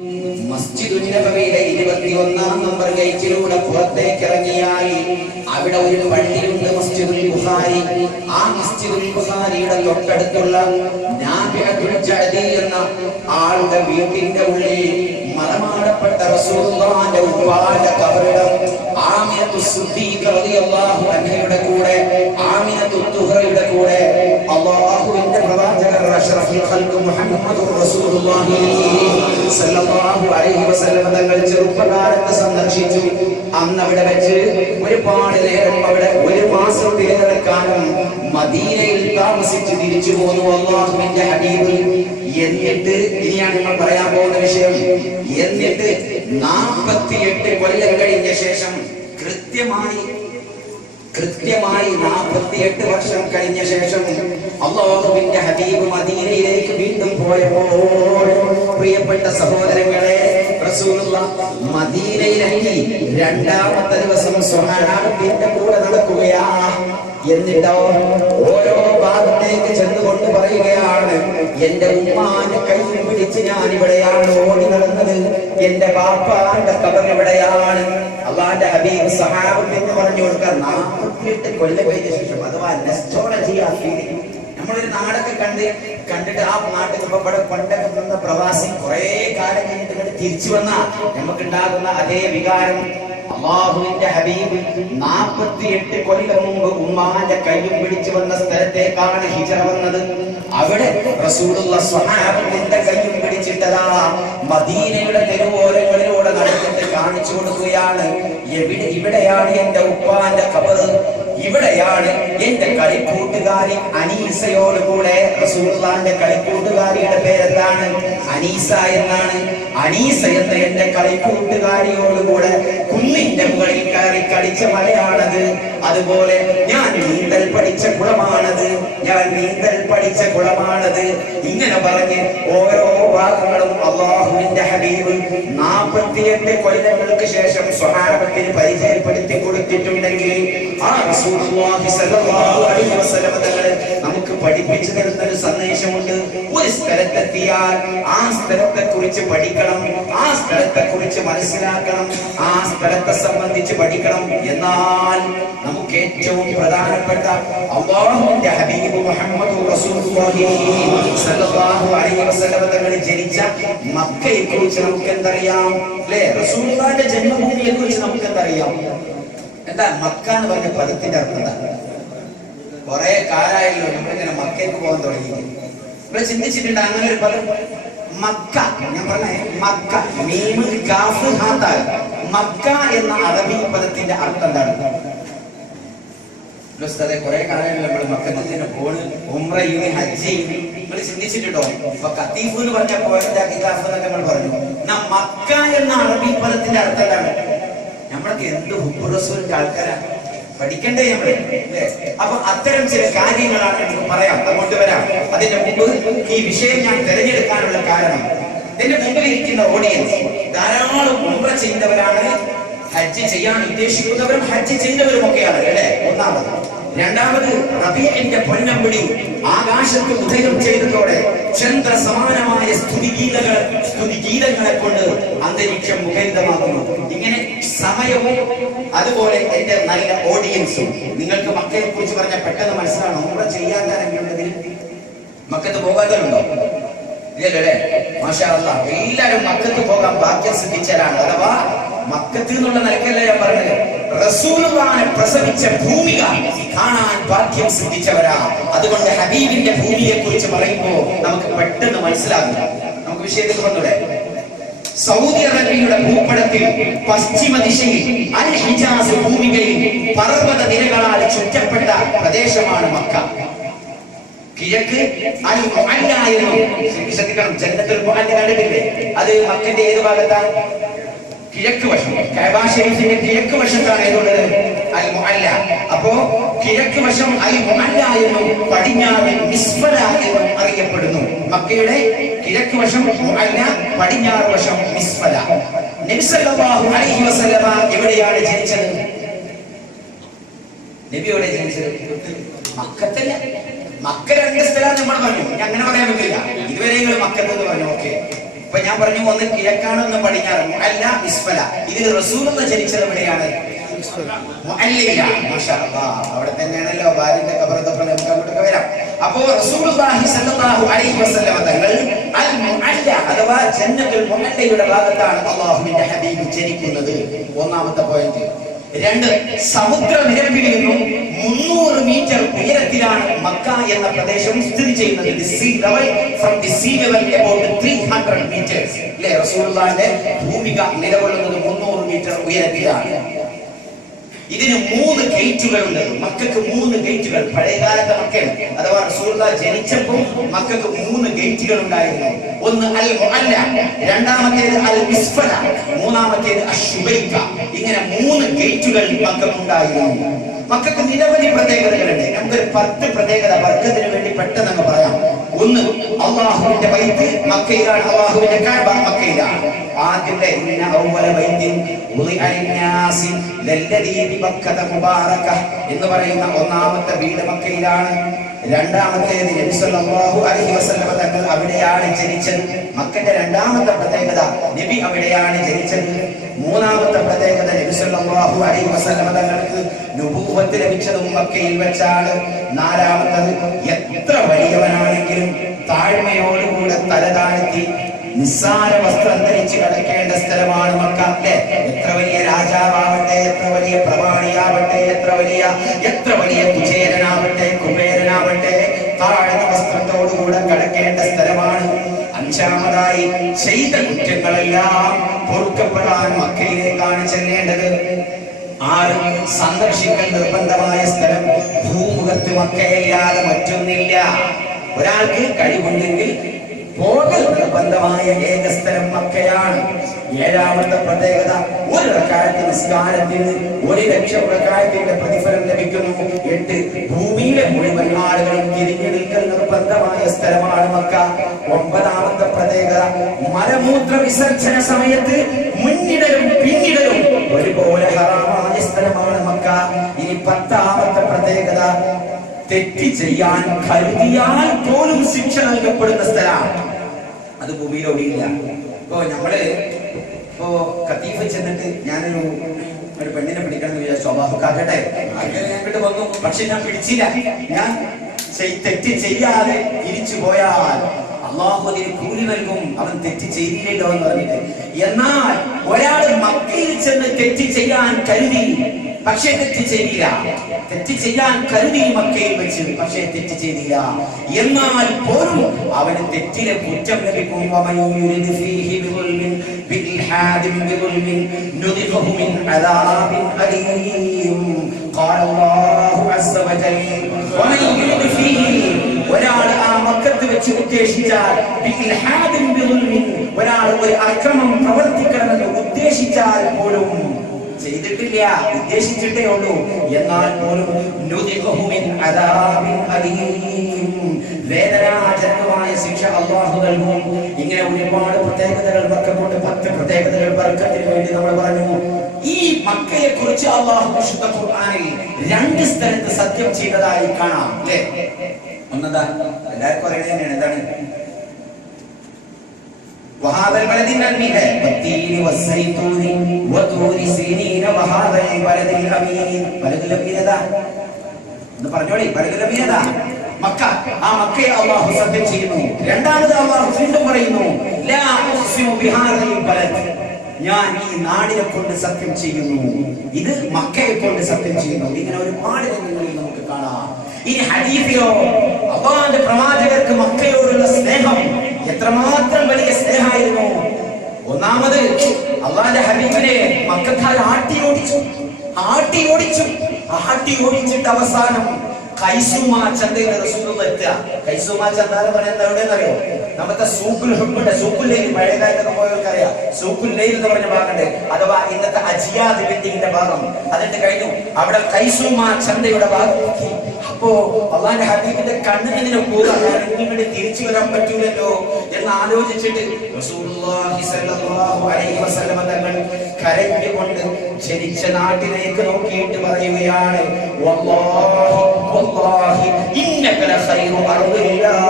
മസ്ജിദുൻ നബവിയിലെ 21-ാം number ഗേറ്റിലൂടെ പുറത്തേക്ക് ഇറങ്ങിയാൽ അവിടെ ഒരു പള്ളിയുണ്ട്, മസ്ജിദുൽ ബുഖാരി. ആ മസ്ജിദുൽ ബുഖാരിയുടെ തൊട്ടടുത്തുള്ള നാബിഅത്തുൽ ജഅദി എന്ന ആളുടെ വീട്ടിന്റെ ഉള്ളിൽ മറമാടപ്പെട്ട റസൂലുള്ളാഹിന്റെ ഉപ്പാന്റെ ഖബറിടം ആമിനത്തു സിദ്ദീഖ റളിയല്ലാഹു അൻഹയുടെ കൂടെ, ആമിനത്തു തുഹറയുടെ കൂടെ അല്ലാഹുവിന്റെ പ്രവാചകർ അഷ്റഫുൽ ഖൽഖ് മുഹമ്മദുർ റസൂലുള്ളാഹി സല്ലല്ലാഹു അലൈഹി വസല്ലം തങ്ങൾ ചെറുപ്പകാലത്ത് സന്ദർശിച്ചു. അന്ന് അവിടെ വെച്ച് ഒരുപാട് നേരം, അവിടെ ഒരു മാസത്തിലേറെക്കാലം മദീനയിൽ താമസിച്ച് തിരിച്ചു പോന്നു അല്ലാഹുവിന്റെ ഹബീബ്. എന്നിട്ട് ഇനിയാണ് നമ്മൾ പറയാൻ പോകുന്ന വിഷയം. എന്നിട്ട് 48 കൊല്ലം കഴിഞ്ഞ ശേഷം, കൃത്യമായി 48 വർഷം കഴിഞ്ഞ ശേഷം അല്ലാഹുവിന്റെ ഹബീബ് മദീനയിലേക്ക് വീണ്ടും പോയപ്പോൾ, പ്രിയപ്പെട്ട സഹോദരങ്ങളെ, റസൂലുള്ളാഹ് മദീനയിലെത്തി രണ്ടാമത്തെ ദിവസം സ്വഹാബത്തിന്റെ കൂടെ നടക്കുകയാ. എന്നിട്ടോ ഓരോ ഭാഗത്തേക്ക് ചെന്നുകൊണ്ട് പറയുകയാണ്, എന്റെ ഉമ്മാന്റെ കൈ പിടിച്ച് ഞാൻ ഇവിടെയാണ് ഓടി നടന്നത്, എന്റെ ബാപ്പാന്റെ ഖബർ ഇവിടെയാണ്. അല്ലാഹുവിന്റെ ഹബീബ് സഹാബത്തിന് പറഞ്ഞു കൊടുക്കാൻ 48 കൊല്ലം കഴിഞ്ഞ ശേഷം, അഥവാ നെസ്റ്റോളജി ആ ഫീലിംഗ്. നമ്മളൊരു നാടൊക്കെ കണ്ടിട്ട് ആ നാട്ടിൽ പണ്ടൊക്കെ നിന്ന പ്രവാസി കുറെ കാലം കഴിഞ്ഞിട്ട് തിരിച്ചു വന്ന നമുക്കുണ്ടാകുന്ന അതേ വികാരം അല്ലാഹുവിന്റെ ഹബീബ് 48 കൊല്ലം മുമ്പ് ഉമ്മാന്റെ കൈയും പിടിച്ചു വന്ന സ്ഥലത്തേക്കാണ് ഹിജറ വന്നത്. അവിടെ റസൂലുള്ളാഹി സ്വഹാബത്തിന്റെ കൈയും പിടിച്ചിട്ടതാ മദീനയുടെ തെരുവോരങ്ങളിലൂടെ നടന്നിട്ട് കാണിച്ചു കൊടുക്കുകയാണ്, ഇവിടെയാണ് എന്റെ ഉപ്പാന്റെ ഖബർ, ഇവിടെയാണ് എന്റെ കളിക്കൂട്ടുകാരി അനീസയോടുകൂടെ. റസൂലുള്ളാഹിന്റെ കളിക്കൂട്ടുകാരിയുടെ പേരെന്താണ്? അനീസ എന്നാണ്. അനീസ എന്ന എന്റെ കളിക്കൂട്ടുകാരിയോടുകൂടെ കുന്നിന്റെ മുകളിൽ കയറി കളിച്ച മലയാണത്. അതുപോലെ ഞാൻ നീന്തൽ പഠിച്ച കുളമാണത്, ഇങ്ങനെ പറഞ്ഞ് ഓരോ ഭാഗങ്ങളും അല്ലാഹുവിന്റെ ഹബീബ് 48 കൊല്ലങ്ങൾക്ക് ശേഷം സ്വഹാബത്തിന് പരിചയപ്പെടുത്തി കൊടുത്തിട്ടുണ്ടെങ്കിൽ ആ റസൂലുള്ളാഹി സ്വല്ലല്ലാഹു അലൈഹി വസല്ലം തങ്ങൾ നമുക്ക് പഠിപ്പിച്ചു തരുന്ന ഒരു സന്ദേശമുണ്ട്. ഒരു സ്ഥലത്തെത്തിയാൽ ആ സ്ഥലത്തെ കുറിച്ച് പഠിക്കണം, ആ സ്ഥലത്തെ കുറിച്ച് മനസ്സിലാക്കണം, ആ സ്ഥലത്തെ സംബന്ധിച്ച് പഠിക്കണം. എന്നാൽ നമുക്ക് ഏറ്റവും പ്രധാനപ്പെട്ട അല്ലാഹുവിന്റെ ഹബീബ് മുഹമ്മദ് റസൂലുള്ളാഹി സ്വല്ലല്ലാഹു അലൈഹി വസല്ലം തങ്ങൾ ജനിച്ച മക്കയെ കുറിച്ച് നമുക്ക് എന്തറിയാം? അല്ലേ? റസൂലുള്ളാഹിന്റെ ജന്മഭൂമിയെ കുറിച്ച് നമുക്ക് എന്തറിയാം? എന്താ മക്ക എന്ന് പറഞ്ഞ പദത്തിന്റെ അർത്ഥം എന്താ? കുറെ കാലായല്ലോ നമ്മളിങ്ങനെ മക്കയ്ക്ക് പോകാൻ തുടങ്ങി. ഇവിടെ ചിന്തിച്ചിട്ടുണ്ട് അങ്ങനെ ഒരു പദം മക്ക? ഞാൻ പറഞ്ഞേ മക്ക, മീം കാഫ് ഹാ താ. മക്ക എന്ന അറബി പദത്തിന്റെ അർത്ഥം എന്താണ്? കുറെ കാലങ്ങളിൽ നമ്മൾ മക്കത്തിന് പോണ്, ഉംറ ചെയ്ത് ഹജ്ജ് ചെയ്ത്. നിങ്ങൾ ചിന്തിച്ചിട്ടുണ്ടോ? ഇപ്പൊ ഖതീഫ് എന്ന് പറഞ്ഞ പോയിന്റ് നമ്മൾ പറഞ്ഞു. മക്ക എന്ന അറബി പദത്തിന്റെ അർത്ഥം എന്താണ്? നമ്മളൊക്കെ എന്ത് ഹുബ്ബുറസൂലിന്റെ ആൾക്കാരാണ്, പഠിക്കണ്ടേ നമ്മള്? അപ്പൊ അത്തരം ചില കാര്യങ്ങളാണ് നമുക്ക് പറയാം, അങ്ങോട്ട് വരാം. അതിന്റെ മുമ്പ് ഈ വിഷയം ഞാൻ തിരഞ്ഞെടുക്കാനുള്ള കാരണം, എന്റെ മുമ്പിൽ ഇരിക്കുന്ന ഓഡിയൻസ് ധാരാളം ഉംറ ചെയ്യുന്നവരാണ്, ഹജ്ജ് ചെയ്യാൻ ഉദ്ദേശിക്കുന്നവരും ഹജ്ജ് ചെയ്യുന്നവരും ഒക്കെയാണ്, അല്ലേ? ഒന്നാമത്. രണ്ടാമത്, റബീഇന്റെ പൊന്നമ്പിടി ആകാശത്ത് ഉദയം ചെയ്തതോടെ ചന്ദ്ര സമാനമായ സ്തുതിഗീതങ്ങളെ കൊണ്ട് അന്തരീക്ഷം മുഖരിതമാകുന്നു. ഇങ്ങനെ സമയവും അതുപോലെ എന്റെ നല്ല ഓഡിയൻസും. നിങ്ങൾക്ക് മക്കയെ കുറിച്ച് പറഞ്ഞ പെട്ടെന്ന് മനസ്സിലാണോ? ഉംറ ചെയ്യാത്തവരുണ്ടെങ്കിൽ മക്കത്ത് പോകാത്തവരുണ്ടോ? ഇല്ലല്ലേ? മാഷാ അല്ലാഹ്, എല്ലാവരും മക്കത്ത് പോകാൻ ഭാഗ്യം സിദ്ധിച്ചവരാണ്. അഥവാ മക്കത്ത് എന്നുള്ള നിലക്കല്ല ഞാൻ പറഞ്ഞത്, റസൂലുള്ളാഹിനെ പ്രസവിച്ച ഭൂമിക കാണാൻ ഭാഗ്യം സിദ്ധിച്ചവരാ. അതുകൊണ്ട് ഹബീബിന്റെ ഭൂമിയെ കുറിച്ച് പറയുമ്പോൾ നമുക്ക് പെട്ടെന്ന് മനസ്സിലാകും. നമുക്ക് വിഷയത്തിൽ വന്നൂടെ? സൗദി അറേബ്യയുടെ ഭൂപടത്തിൽ പശ്ചിമ ദിശയിൽ അൽ ഹിജാസ് ഭൂമികയിൽ പർവ്വത നിരകളാൽ ചുറ്റപ്പെട്ട പ്രദേശമാണ് മക്ക. കിഴക്ക് അൽ മുഅല്ല എന്നും, ശ്രദ്ധിക്കണം, ജന്നത്തുൽ മുഅല്ല കണ്ടിട്ടില്ലേ? അത് മക്കന്റെ ഏത് ഭാഗത്താണ്? കിഴക്ക് വശം. കഅബ ശരീഫിന്റെ കിഴക്ക് വശത്താണ് ഏതുള്ളത്? അൽ മുഅല്ല. അപ്പോ കിഴക്ക് വശം അൽ മുഅല്ല എന്നും പടിഞ്ഞാറ് മിസ്ഫല എന്നും അറിയപ്പെടുന്നു. മക്കയുടെ കിഴക്ക് വശം മുഅല്ല, പടിഞ്ഞാറ് വശം മിസ്ഫല. നബി സല്ലല്ലാഹു അലൈഹി വസല്ലമ എവിടെയാണ് ജനിച്ചത്? നബി എവിടെ ജനിച്ചത്? മക്കത്തല്ല. മക്ക രണ്ട് സ്ഥലം നമ്മൾ പറഞ്ഞു, അങ്ങനെ പറയാൻ പറ്റില്ല. ഇതുവരെ നിങ്ങൾ മക്കത്ത് എന്ന് പറഞ്ഞു. ഓക്കെ, ഇപ്പൊ ഞാൻ പറഞ്ഞു ഒന്ന് കിഴക്കാണ് ഒന്ന് പടിഞ്ഞാറ്. മുഅല്ല മിസ്ഫല. ഇതിൽ റസൂലുള്ള ജനിച്ചത് എവിടെയാണ്? മുഅല്ലയില. മാഷാഅല്ലാഹ്. അവിടെ തന്നെയാണല്ലോ ഭാര്യന്റെ ഖബറൊക്കെ നമുക്ക് അങ്ങോട്ടൊക്കെ വരാം. അപ്പോൾ റസൂലുള്ളാഹി സ്വല്ലല്ലാഹു അലൈഹി വസല്ലം തങ്ങൾ അൽ മുഅല്ല അഥവാ ജന്നത്തുൽ മുഅല്ലയുടെ ഭാഗത്താണ് അല്ലാഹുവിന്റെ ഹബീബ് ജനിക്കുന്നത്. ഒന്നാമത്തെ പോയിന്റ്. രണ്ട്, സമുദ്രനിരപ്പിൽ നിന്നും 300 മീറ്റർ ഉയരത്തിലാണ് മക്ക എന്ന പ്രദേശം സ്ഥിതി ചെയ്യുന്നത്. From the sea level about 300 meters. അല്ലേ? റസൂലുള്ളാഹിന്റെ ഭൂമിക നിലകൊള്ളുന്നത് 300 മീറ്റർ ഉയരത്തിലാണ്. ഇതിന് 3 ഗേറ്റുകളുണ്ട്. മക്കൾക്ക് 3 ഗേറ്റുകൾ. പഴയകാലത്തെ മക്കയാണ് അഥവാ റസൂലുള്ളാഹി ജനിച്ചപ്പോൾ മക്കൾക്ക് 3 ഗേറ്റുകൾ ഉണ്ടായിരുന്നു. ഒന്ന് അൽ മുഅല്ല, രണ്ടാമത്തേത് അൽ മിസ്ഫല, മൂന്നാമത്തേത് അശ്ശുബൈക. ഇങ്ങനെ 3 ഗേറ്റുകൾ മക്കൾക്കുണ്ടായിരുന്നു. മക്കൾക്ക് നിരവധി പ്രത്യേകതകളുണ്ട്. നമുക്കൊരു 10 പ്രത്യേകത വർഗത്തിന് വേണ്ടി പെട്ടെന്ന് പറയാം. ഒന്ന്, അല്ലാഹുവിന്റെ ബൈത്ത് മക്കയിലാണ്. അല്ലാഹുവിന്റെ കഅബ മക്കയിലാണ്. ആദ്യത്തെ ഇന്ന അവ്വല ബൈത്തിൻ വുളിഅ ലിന്നാസി ലല്ലദീ ബിബക്കത മുബാറക എന്ന് പറയുന്ന ഒന്നാമത്തെ വീട് മക്കയിലാണ്. രണ്ടാമത്തേത് നബി സല്ലല്ലാഹു അലൈഹി വസല്ലം തങ്ങൾ അവിടെയാണ് ജനിച്ചത്. മക്കയുടെ രണ്ടാമത്തെ പ്രത്യേകത നബി അവിടെയാണ് ജനിച്ചത്. മൂന്നാമത്തെ പ്രത്യേകത നബി സല്ലല്ലാഹു അലൈഹി വസല്ലം തങ്ങൾക്ക് നുബുവത്ത് ലഭിച്ചതും മക്കയിൽ വെച്ചാണ്. നാലാമത്തത് എത്ര വലിയവനാണെങ്കിലും താഴ്മയോടുകൂടെ തല താഴ്ത്തി നിസ്സാര വസ്ത്രം ധരിച്ച് കിടക്കേണ്ട സ്ഥലമാണ് മക്ക. എത്ര വലിയ രാജാവാവട്ടെ, എത്ര വലിയ പ്രമാണിയാവട്ടെ, എത്ര വലിയ കുചേരനാവട്ടെ, കുബേരനാവട്ടെ, താഴ്ന്ന വസ്ത്രത്തോടുകൂടെ കിടക്കേണ്ട സ്ഥലമാണ്. അഞ്ചാമതായി ചെയ്ത കുറ്റങ്ങളെല്ലാം പൊറുക്കപ്പെടാൻ മക്കയിലേക്കാണ് ചെല്ലേണ്ടത്. 6, സന്ദർശിക്കൽ നിർബന്ധമായ സ്ഥലം ഭൂമുഖത്ത് മക്കയല്ലാതെ മറ്റൊന്നില്ല. ഒരാൾക്ക് കഴിവുണ്ടെങ്കിൽ പോകൽ നിർബന്ധമായ ഏക സ്ഥലം മക്കയാണ്. 7ാമത്തെ പ്രത്യേകത, ഒരു റക്അത്ത് നിസ്കാരത്തിന് 1,00,000 റക്അത്തിന്റെ പ്രതിഫലം ലഭിക്കുന്നു. 8, ഭൂമിയിലെ മുഴുവൻ ആളുകളും തിരിഞ്ഞു നിൽക്കൽ നിർബന്ധമായ സ്ഥലമാണ് മക്ക. 9ാമത്തെ പ്രത്യേകത, മലമൂത്ര വിസർജന സമയത്ത് മുന്നിടലും പിന്നിടലും ഒരുപോലെ ഹറാമായ സ്ഥലമാണ് മക്ക. ഇനി 10ാമത്തെ പ്രത്യേകത, തെറ്റ് ചെയ്യാൻ കരുതിയാൽ പോലും ശിക്ഷ നൽകപ്പെടുന്ന സ്ഥലമാണ്. അത് ഭൂമിയിലൊടിയില്ല. ഇപ്പോ നമ്മള് കത്തീഫ ചെന്നിട്ട് ഞാനൊരു പെണ്ണിനെ പിടിക്കണം എന്ന് വിചാരിച്ചു. സ്വഭാവക്കാട്ടെ അങ്ങനെ ഞാൻ ഇങ്ങോട്ട് വന്നു. പക്ഷെ ഞാൻ പിടിച്ചില്ല. ഞാൻ തെറ്റ് ചെയ്യാതെ തിരിച്ചു പോയാൽ അല്ലാഹു അതിന് കൂലി നൽകും. അവൻ തെറ്റ് ചെയ്തില്ലല്ലോ എന്ന് പറഞ്ഞിട്ട്. എന്നാൽ ഒരാൾ മക്കയിൽ ചെന്ന് തെറ്റ് ചെയ്യാൻ കരുതി, പക്ഷേ തെറ്റ് ചെയ്തില്ല. തെറ്റ് ചെയ്യാൻ കരുതി മക്കയിൽ വെച്ച്, പക്ഷേ തെറ്റ് ചെയ്തില്ല. എന്നാൽ പോലും അവന് തെറ്റിലെ കുറ്റം ലഭിക്കും. ഒരാൾ ആ മക്കത്ത് വെച്ച് ഉദ്ദേശിച്ചാൽ, ഒരാൾ ഒരു അക്രമം പ്രവർത്തിക്കണമെന്ന് ഉദ്ദേശിച്ചാൽ പോലും ചെയ്തിട്ടില്ല, ഉദ്ദേശിച്ചിട്ടേ ഉള്ളൂ. എന്നാൽ പോലും വേദനാജനകമായ ശിക്ഷ അല്ലാഹു നൽകും. ഇങ്ങനെ ഒരുപാട് പ്രത്യേകതകൾ മക്കക്കൊണ്ട് 10 പ്രത്യേകതകൾ ബർക്കത്തിന് വേണ്ടി നമ്മൾ പറഞ്ഞു. ഈ മക്കയെ കുറിച്ച് അല്ലാഹു വിശുദ്ധ ഖുർആനിൽ 2 സ്ഥലത്ത് സത്യം ചെയ്തതായി കാണാം. അല്ലേ? ഒന്നതാ എല്ലാവർക്കും അറിയുന്നത് എന്താണ്? وهذا البلد الأمين والتين والزيتون وطور سينين وهذا البلد الأمين. بلد الأمين هذا എന്ന് പറഞ്ഞോളി. ബലദ് അമീൻ ഹദാ മക്ക. ആ മക്കയെ അല്ലാഹു സത്യം ചെയ്യുന്നു. രണ്ടാമത് അല്ലാഹു വീണ്ടും പറയുന്നു, ലാ ഉഖ്സിമു ബിഹാദിൽ ബലദ്, ഞാൻ ഈ നാടിനെ കൊണ്ട് സത്യം ചെയ്യുന്നു. ഇത് മക്കയെ കൊണ്ട് സത്യം ചെയ്യുന്നു. ഇങ്ങനെ ഒരുപാട് രംഗങ്ങളിൽ നമുക്ക് കാണാം. ഇനി ഹദീസിലോ അല്ലാഹുവിന്റെ പ്രവാചകർക്ക് മക്കയോടുള്ള സ്നേഹം എത്രമാത്രം വലിയ സ്നേഹമായിരുന്നു. ഒന്നാമത് അല്ലാഹുവിന്റെ ഹബീബിനെ മക്കക്കാർ ആട്ടി ഓടിച്ചിട്ട് അവസാനം കൈസുമ ചന്തയിൽ റസൂലുള്ളാഹി എത്തുക. കൈസുമ ചന്ത എന്ന് പറയുന്നത് എവിടെയെന്നറിയോ? നമ്മുടെ സൂഖുൽ ഹുബ്ബുണ്ട്, സൂഖുൽ ലൈൽ. പഴയകാലത്തൊക്കെ പോയവർക്കറിയാം സൂഖുൽ ലൈൽ എന്ന് പറഞ്ഞ ഭാഗമുണ്ട്. അഥവാ ഇന്നത്തെ അജിയാദ് ബിൽഡിങ്ങിന്റെ ഭാഗം. അതിട്ട് കഴിഞ്ഞു അവിടെ കൈസുമ ചന്തയുടെ ഭാഗം. അപ്പോ അല്ലാഹുവിന്റെ ഹബീബിന്റെ കണ്ണിനെ പോകാൻ ഇങ്ങോട്ട് തിരിച്ചു വരാൻ പറ്റൂലല്ലോ എന്ന് ആലോചിച്ചിട്ട് റസൂലുള്ളാഹി സ്വല്ലല്ലാഹു അലൈഹി വസല്ലം തങ്ങൾ കരഞ്ഞുകൊണ്ട് ജനിച്ച നാട്ടിലേക്ക് നോക്കിയിട്ട് പറയുകയാണ്, വല്ലാഹി വല്ലാഹി ഇന്നക ലഖൈറു അർദില്ലാഹ്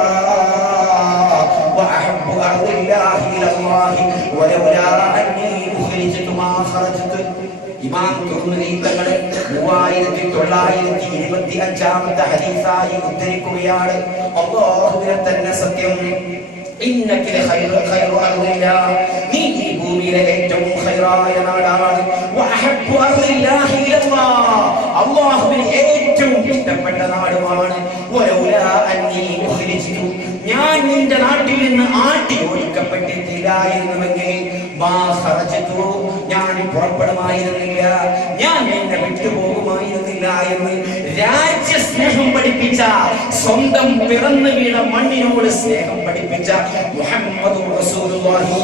വഅഹബ്ബു അർദില്ലാഹി ഇലല്ലാഹി വലൗലാ അന്നീ ഉഖ്രിജ്തു മാ ഖറജ്തു. ഇമാം തുർമുദി തങ്ങൾ 3925 ഹദീസായി ഉദ്ധരിക്കുകയാണ്. അല്ലാഹുവിനെ തന്നെ സത്യം. ഇന്നക ഖൈറു അർദില്ലാഹി, നീ ഈ ഭൂമിയിലെ ഏറ്റവും ഖൈറായ നാടാണ്. വഅഹബ്ബു അർദില്ലാഹി ഇലല്ലാഹ്, അല്ലാഹുവിന് ഏറ്റവും ഇഷ്ടപ്പെട്ട നാടുമാണ്. വലൗലാ അന്നീ ഉഖ്രിജ്തു, ഞാൻ നിന്റെ നാട്ടിൽ നിന്ന് ആട്ടി ഓടിക്കപ്പെട്ടിട്ടില്ലായിരുന്നുവെങ്കിൽ മാ ഖറജ്തു, ഞാൻ പുറപ്പെടുമായിരുന്നില്ല, ഞാൻ നിന്നെ വിട്ടുപോകുമായിരുന്നില്ല എന്ന് രാജ്യസ്നേഹം പഠിപ്പിച്ച, സ്വന്തം പിറന്നു വീണ മണ്ണിനോട് സ്നേഹം പഠിപ്പിച്ച മുഹമ്മദുർ റസൂലുള്ളാഹി